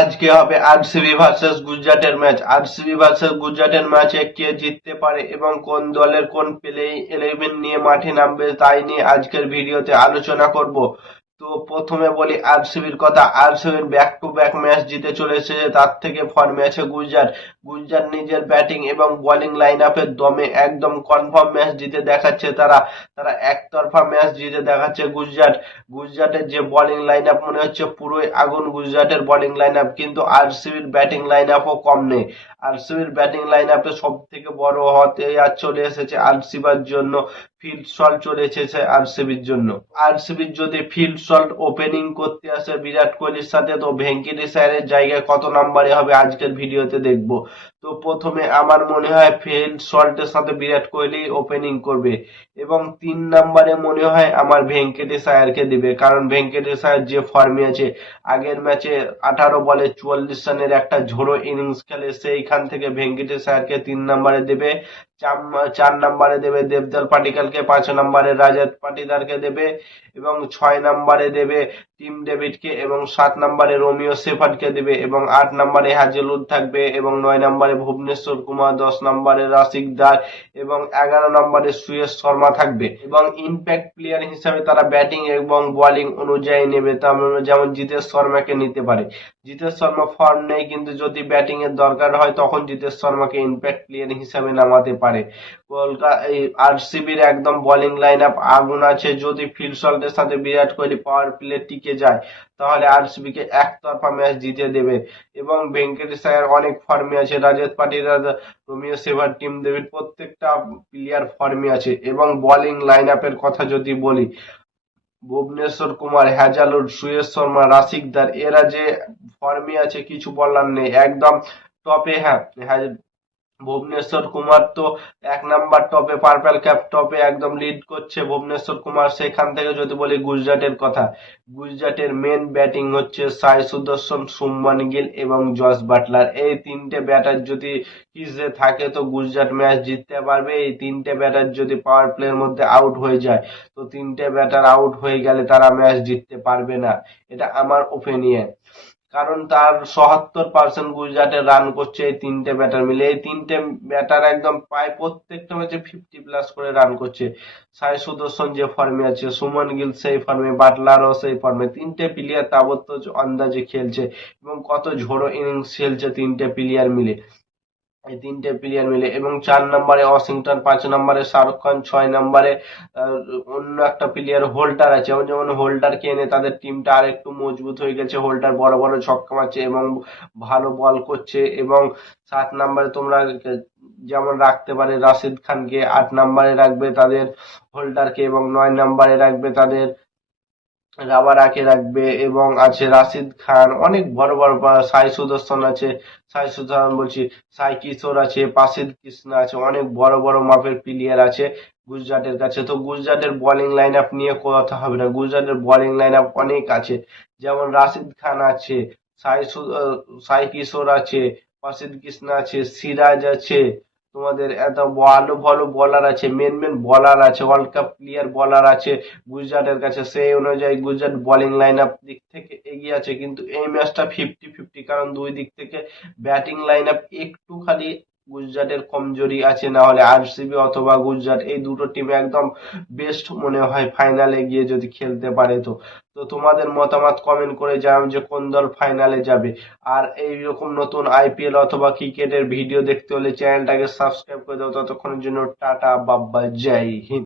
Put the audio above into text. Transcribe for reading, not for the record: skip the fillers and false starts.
আজকে হবে RCB versus গুজরাটের ম্যাচ। আরসিবি ভার্সেস গুজরাটের ম্যাচে কে জিততে পারে এবং কোন দলের কোন প্লেইং 11 নিয়ে মাঠে নামবে তাই নিয়ে আজকের ভিডিওতে আলোচনা করব। তো প্রথমে বলি আরসিবির কথা। আরসিবির ব্যাক টু ব্যাক ম্যাচ জিতে চলেছে, তার থেকে ফর্মে আছে গুজরাট। গুজরাট নিজের ব্যাটিং এবং বোলিং লাইন আপের দমে একদম কনফার্ম ম্যাচ জিতে দেখাচ্ছে। তারা তারা একতরফা ম্যাচ জিতে দেখাচ্ছে গুজরাট। গুজরাটের যে বোলিং লাইন আপ মনে হচ্ছে পুরোই আগুন গুজরাটের বোলিং লাইন আপ, কিন্তু আরসিবির ব্যাটিং লাইন আপও কম নেই। আরসিবির ব্যাটিং লাইন আপে সব থেকে বড় হতে আর চলে এসেছে আরসিবির জন্য ফিল্ড সল্ট চলে এসেছে আরসিবির জন্য। আরসিবির যদি ফিল্ড সল্ট ওপেনিং করতে আসে বিরাট কোহলির সাথে, তো ভেঙ্কটেশ আয়ারের জায়গায় কত নম্বরে হবে আজকের ভিডিওতে দেখবো। তো প্রথমে আমার মনে হয় ফিল্ড সল্টের সাথে বিরাট কোহলি ওপেনিং করবে এবং 3 নম্বরে মনে হয় আমার ভেঙ্কটেশ আয়ারকে দিবে, কারণ ভেঙ্কটেশ আয়ার যে ফর্মে আছে, আগের ম্যাচে 18 বলে 44 রানের একটা ঝোড়ো ইনিংস খেলে, সেইখান থেকে ভেঙ্কটেশ আয়ারকে 3 নম্বরে দেবে। 4 নম্বরে দেবে দেবদল পাটিকালকে, 5 নম্বরে রাজাত পাটিদারকে দেবে এবং 6 নম্বরে দেবে টিম ডেভিডকে এবং 7 নম্বরে রোমিও শেফার্ডকে দেবে এবং 8 নম্বরে হ্যাজেলউড থাকবে এবং 9 নম্বরে ভুবনেশ্বর কুমার, 10 নম্বরে রাশিক দার এবং 11 নম্বরে সুয়েশ শর্মা থাকবে। এবং ইম্প্যাক্ট প্লেয়ার হিসাবে তারা ব্যাটিং এবং বোলিং অনুযায়ী নেবে, যেমন জিতেশ শর্মাকে নিতে পারে। জিতেশ শর্মা ফর্ম নেই, কিন্তু যদি ব্যাটিং এর দরকার হয় তখন জিতেশ শর্মাকে ইম্প্যাক্ট প্লেয়ার হিসাবে নামাতে পারে। আরসিবির একদম বোলিং লাইন আপ আগুন আছে। যদি ফিল সল্টের সাথে বিরাট কোহলি পাওয়ার প্লে টিকে যায় তাহলে আরসিবি কে একতরফা ম্যাচ জিতে দেবে। এবং ভেঙ্কটেশ আয়ার অনেক ফর্মে আছে, Rajat Patidar, Romeo shepherd, Tim David প্রত্যেকটা প্লেয়ার ফর্মে আছে। এবং বোলিং লাইন আপের কথা যদি বলি, ভুবনেশ্বর কুমার, হ্যাজালউড, সুয়েশ শর্মা, রাশিক দার এরা যে ফর্মে আছে কিছু বলার নেই, একদম টপে। হ্যাঁ, ভুবনেশ্বর কুমার তো 1 নম্বর টপে, পার্পল ক্যাপ টপে একদম লিড করছে ভুবনেশ্বর কুমার। সেখান থেকে যদি বলি গুজরাটের কথা, গুজরাটের মেন ব্যাটিং হচ্ছে সাই সুদর্শন, শুভমান গিল এবং জস বাটলার। এই 3টে ব্যাটার যদি ক্রিজে থাকে তো গুজরাট ম্যাচ জিততে পারবে। এই 3টে ব্যাটার যদি পাওয়ার প্লের মধ্যে আউট হয়ে যায়, তো 3টে ব্যাটার আউট হয়ে গেলে তারা ম্যাচ জিততে পারবে না। এটা আমার ওপিনিয়ন, কারণ তার ৭৭% গুজরাটের রান করছে এই 3টে ব্যাটার মিলে। এই 3টে ব্যাটার একদম প্রায় প্রত্যেকটা ম্যাচে 50+ করে রান করছে। সাই সুদর্শন যে ফর্মে আছে, সুমন গিল সেই ফর্মে, বাটলারও সেই ফর্মে। 3টে প্লেয়ার তাবৎ আন্দাজে খেলছে এবং কত ঝোড়ো ইনিংস খেলছে 3টে প্লেয়ার মিলে। এই 3টে প্লেয়ার মিলে এবং 4 নম্বরে ওয়াশিংটন, 5 নম্বরে শাহরুখ খান, 6 নম্বরে অন্য একটা প্লেয়ার হোল্ডার আছে। যেমন হোল্ডারকে এনে তাদের টিমটা আর একটু মজবুত হয়ে গেছে। হোল্ডার বড় বড় ছক্কা মারছে এবং ভালো বল করছে। এবং 7 নম্বরে তোমরা যেমন রাখতে পারে রাশিদ খানকে, 8 নম্বরে রাখবে তাদের হোল্ডারকে এবং 9 নম্বরে রাখবে তাদের রাবারাকে রাখবে এবং আছে রাশিদ খান, অনেক বড় বড় সাই সুদর্শন আছে, সাই সুদর্শন বলছি, সাই কিশোর আছে, পাসিদ কৃষ্ণা আছে, অনেক বড় বড় মাপের প্লেয়ার আছে গুজরাটের কাছে। তো গুজরাটের বোলিং লাইন আপ নিয়ে কথা হবে না, গুজরাটের বোলিং লাইন আপ অনেক আছে। যেমন রাশিদ খান আছে, সাই কিশোর আছে, পাসিদ কৃষ্ণা আছে, সিরাজ আছে, তোমাদের এত ভালো ভালো বলার আছে, মেন মেন বলার আছে, ওয়ার্ল্ড কাপ প্লেয়ার বলার আছে গুজরাটের কাছে। সেই অনুযায়ী গুজরাট বোলিং লাইন আপ দিক থেকে এগিয়ে আছে, কিন্তু এই ম্যাচটা 50-50, কারণ দুই দিক থেকে ব্যাটিং লাইন আপ একটুখানি গুজরাটের কমজোরি আছে। না হলে আরসিবি অথবা গুজরাট এই দুটো টিম একদম বেস্ট মনে হয় ফাইনালে গিয়ে যদি খেলতে পারে। তো তো তোমাদের মতামত কমেন্ট করে জানাও যে কোন দল ফাইনালে যাবে। আর এইরকম নতুন আইপিএল অথবা ক্রিকেটের ভিডিও দেখতে হলে চ্যানেলটাকে সাবস্ক্রাইব করে দাও। ততক্ষণের জন্য টাটা, বাব্বা, জয় হিন্দ।